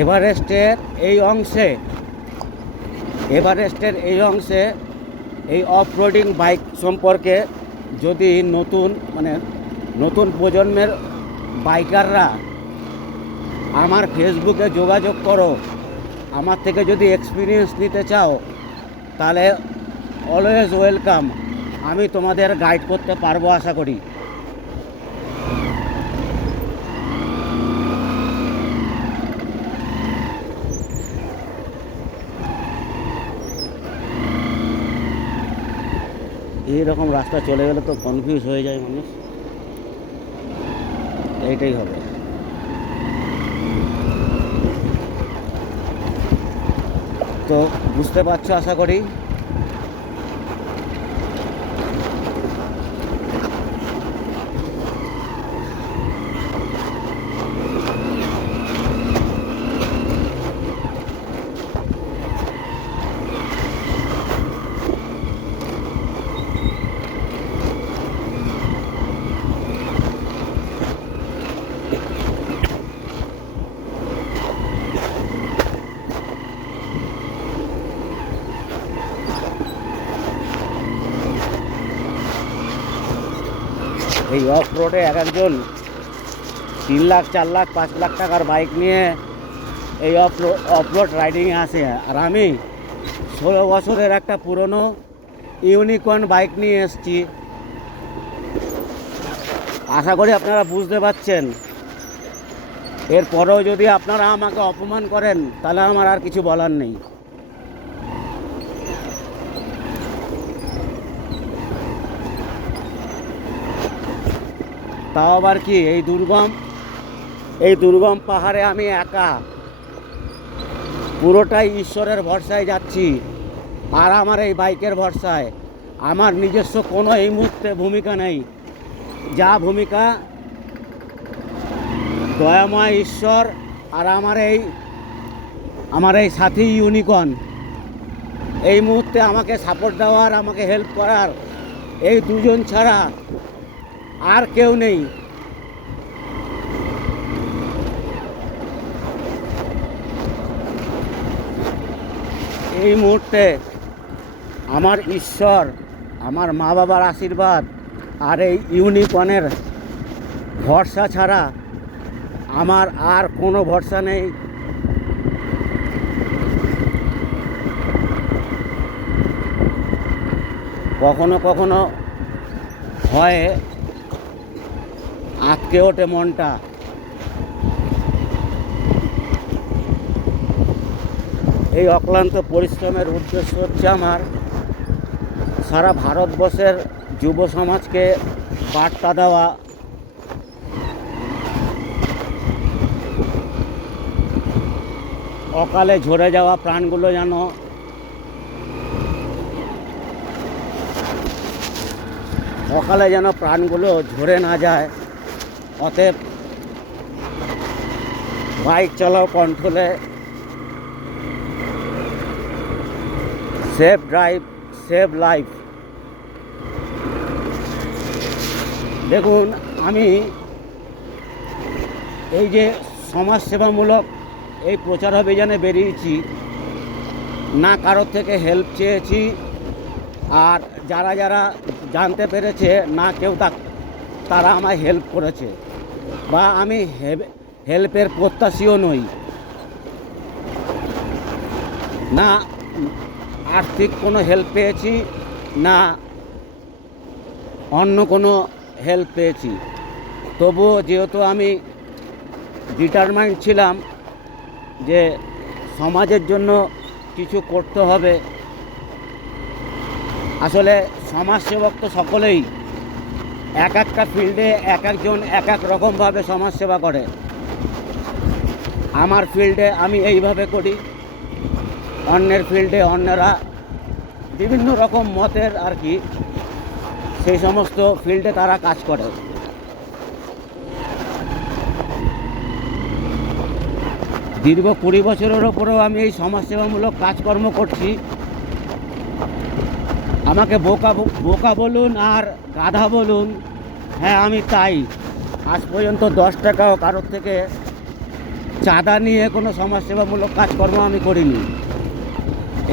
এভারেস্টের এই অংশে এই অফ রোডিং বাইক সম্পর্কে যদি নতুন প্রজন্মের বাইকাররা আমার ফেসবুকে যোগাযোগ করো, আমার থেকে যদি এক্সপিরিয়েন্স নিতে চাও, তাহলে অলওয়েজ ওয়েলকাম। আমি তোমাদের গাইড করতে পারবো আশা করি। এইরকম রাস্তা চলে গেলে তো কনফিউজ হয়ে যায় মানুষ। এইটাই হবে। তো বুঝতে পারছো আশা করি। এই অফ রোডে এক একজন 3 লাখ 4 লাখ 5 লাখ টাকার বাইক নিয়ে এই অফ রোড রাইডিংয়ে আসে, আর আমি 16 বছরের একটা পুরনো ইউনিকর্ন বাইক নিয়ে এসেছি। আশা করি আপনারা বুঝতে পারছেন। এরপরেও যদি আপনারা আমাকে অপমান করেন, তাহলে আমার আর কিছু বলার নেই। তাও আবার কি এই দুর্গম পাহাড়ে আমি একা, পুরোটাই ঈশ্বরের ভরসায় যাচ্ছি। আর আমার এই বাইকের ভরসায় আমার নিজস্ব কোনো এই মুহূর্তে ভূমিকা নেই। যা ভূমিকা দয়াময় ঈশ্বর আর আমার এই সাথী ইউনিকর্ন, এই মুহূর্তে আমাকে সাপোর্ট দেওয়ার, আমাকে হেল্প করার এই দুজন ছাড়া আর কেউ নেই। এই মুহূর্তে আমার ঈশ্বর, আমার মা বাবার আশীর্বাদ আর এই ইউনিকর্নের ভরসা ছাড়া আমার আর কোনো ভরসা নেই। কখনো কখনো হয় আটকে ওঠে মনটা। এই অক্লান্ত পরিশ্রমের উদ্দেশ্য হচ্ছে আমার সারা ভারতবর্ষের যুব সমাজকে বার্তা দেওয়া, অকালে ঝরে যাওয়া প্রাণগুলো যেন ঝরে না যায়। অতএব বাইক চালাও কন্ট্রোলে, সেভ ড্রাইভ, সেভ লাইফ। দেখুন, আমি এই যে সমাজসেবামূলক এই প্রচার অভিযানে বেরিয়েছি, না কারোর থেকে হেল্প চেয়েছি, আর যারা যারা জানতে পেরেছে না কেউ তারা আমায় হেল্প করেছে, বা আমি হেল্পের প্রত্যাশীও নই। না আর্থিক কোনো হেল্প পেয়েছি, না অন্য কোনো হেল্প পেয়েছি। তবুও যেহেতু আমি ডিটারমাইন্ড ছিলাম যে সমাজের জন্য কিছু করতে হবে। আসলে সমাজসেবক তো সকলেই এক একটা ফিল্ডে এক একজন এক এক রকমভাবে সমাজসেবা করে। আমার ফিল্ডে আমি এইভাবে করি, অন্যের ফিল্ডে অন্যরা বিভিন্ন রকম মতের আর কি, সেই সমস্ত ফিল্ডে তারা কাজ করে। দীর্ঘ 20 বছরের ওপরেও আমি এই সমাজসেবামূলক কাজকর্ম করছি। আমাকে বোকা বলুন আর গাধা বলুন, হ্যাঁ আমি তাই। আজ পর্যন্ত 10 টাকাও কারোর থেকে চাঁদা নিয়ে কোনো সমাজসেবামূলক কাজকর্ম আমি করিনি।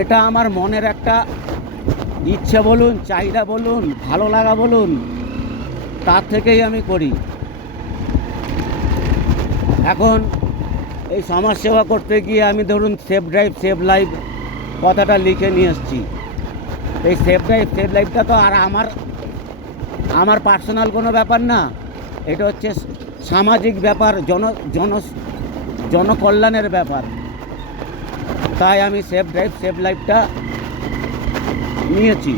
এটা আমার মনের একটা ইচ্ছে বলুন, চাহিদা বলুন, ভালো লাগা বলুন, তার থেকেই আমি করি। এখন এই সমাজসেবা করতে গিয়ে আমি ধরুন সেভ ড্রাইভ সেভ লাইফ কথাটা লিখে নিয়ে এসেছি। এই সেভ ড্রাইভ সেভ লাইফটা তো আর আমার পার্সোনাল কোনো ব্যাপার না, এটা হচ্ছে সামাজিক ব্যাপার, জনকল্যাণের ব্যাপার। তাই আমি সেভ ড্রাইভ সেভ লাইফটা নিয়েছি।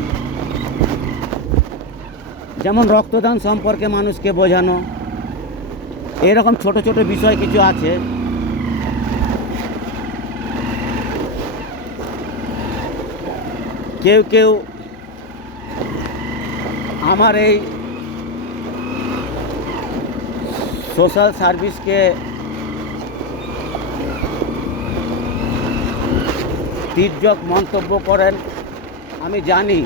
যেমন রক্তদান সম্পর্কে মানুষকে বোঝানো, এরকম ছোট ছোট বিষয় কিছু আছে। কেউ কেউ আমার এই সোশ্যাল সার্ভিসকে তির্যক মন্তব্য করেন, আমি জানি।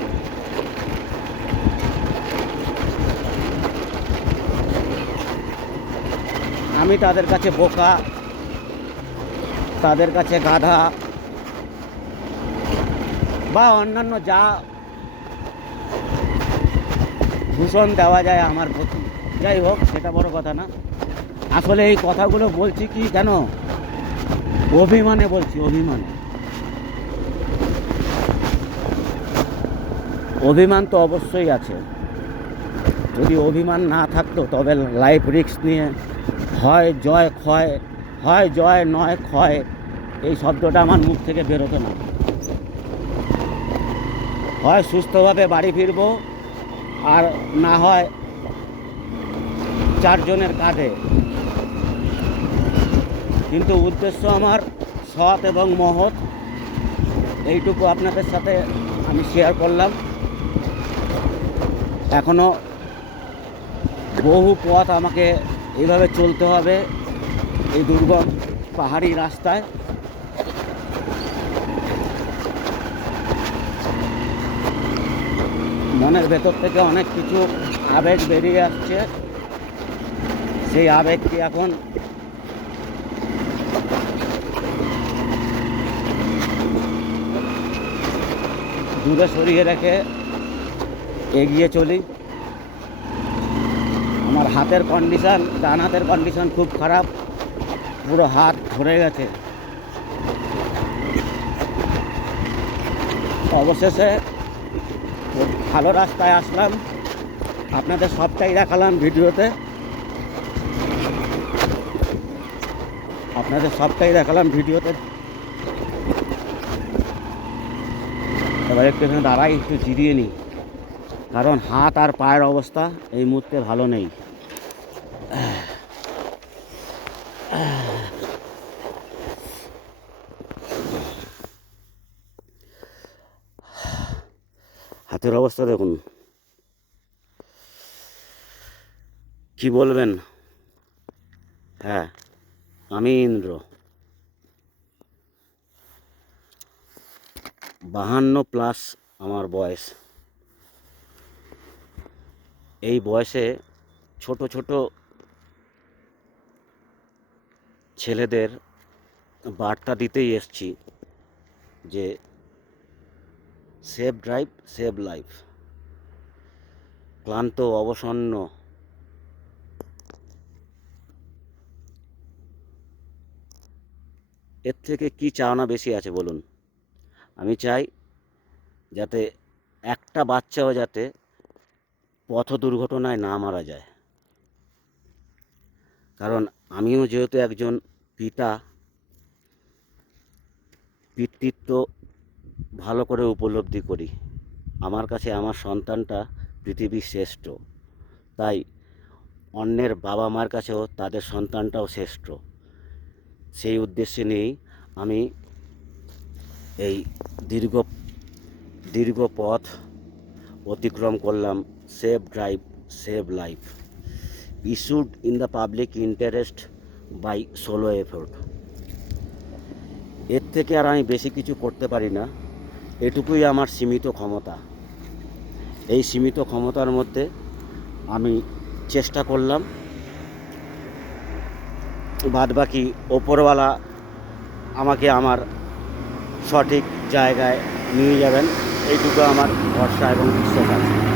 আমি তাদের কাছে বোকা, তাদের কাছে গাধা বা অন্যান্য যা দূষণ দেওয়া যায় আমার প্রতি, যাই হোক সেটা বড় কথা না। আসলে এই কথাগুলো বলছি কি কেন, অভিমানে বলছি, অভিমান তো অবশ্যই আছে। যদি অভিমান না থাকতো তবে লাইফ রিস্ক নিয়ে হয় জয় নয় ক্ষয়, এই শব্দটা আমার মুখ থেকে বেরোতো না। হয় সুস্থভাবে বাড়ি ফিরবো, আর না হয় চারজনের কাঁধে। কিন্তু উদ্দেশ্য আমার সৎ এবং মহৎ, এইটুকু আপনাদের সাথে আমি শেয়ার করলাম। এখনও বহু পথ আমাকে এইভাবে চলতে হবে এই দুর্গম পাহাড়ি রাস্তায়। মনের ভেতর থেকে অনেক কিছু আবেগ বেরিয়ে আসছে, সেই আবেগটি এখন দূরে সরিয়ে রেখে এগিয়ে চলি। আমার হাতের কন্ডিশান, ডান হাতের কন্ডিশান খুব খারাপ, পুরো হাত ধরে গেছে। অবশেষে ভালো রাস্তায় আসলাম, আপনাদের সবটাই দেখালাম ভিডিওতে, এবার একটু এখানে দাঁড়াই, একটু জিরিয়ে নিই, কারণ হাত আর পায়ের অবস্থা এই মুহূর্তে ভালো নেই। হাতের অবস্থা দেখুন, কি বলবেন। হ্যাঁ, আমি ইন্দ্র, 52+ আমার বয়স। এই বয়সে ছোট ছোট ছেলেদের বার্তা দিতেই এসছি যে সেভ ড্রাইভ সেভ লাইফ। ক্লান্ত অবসন্ন এর থেকে কি চাওনা বেশি আছে বলুন। আমি চাই যাতে একটা বাচ্চাও যাতে পথ দুর্ঘটনায় না মারা যায়, কারণ আমিও যেহেতু একজন পিতা, পিতৃত্ব ভালো করে উপলব্ধি করি। আমার কাছে আমার সন্তানটা পৃথিবীর শ্রেষ্ঠ, তাই অন্যের বাবা মার কাছেও তাদের সন্তানটাও শ্রেষ্ঠ। সেই উদ্দেশ্যে নিয়েই আমি এই দীর্ঘ পথ অতিক্রম করলাম। Save drive save life, issued in the public interest by solo effort. এর থেকে আর আমি বেশি কিছু করতে পারি না, এটুকুই আমার সীমিত ক্ষমতা। এই সীমিত ক্ষমতার মধ্যে আমি চেষ্টা করলাম বাদবাকি ওপরওয়ালা আমাকে আমার সঠিক জায়গায় নিয়ে যাবেন, এইটুকু আমার ভরসা এবং বিশ্বাস আছে।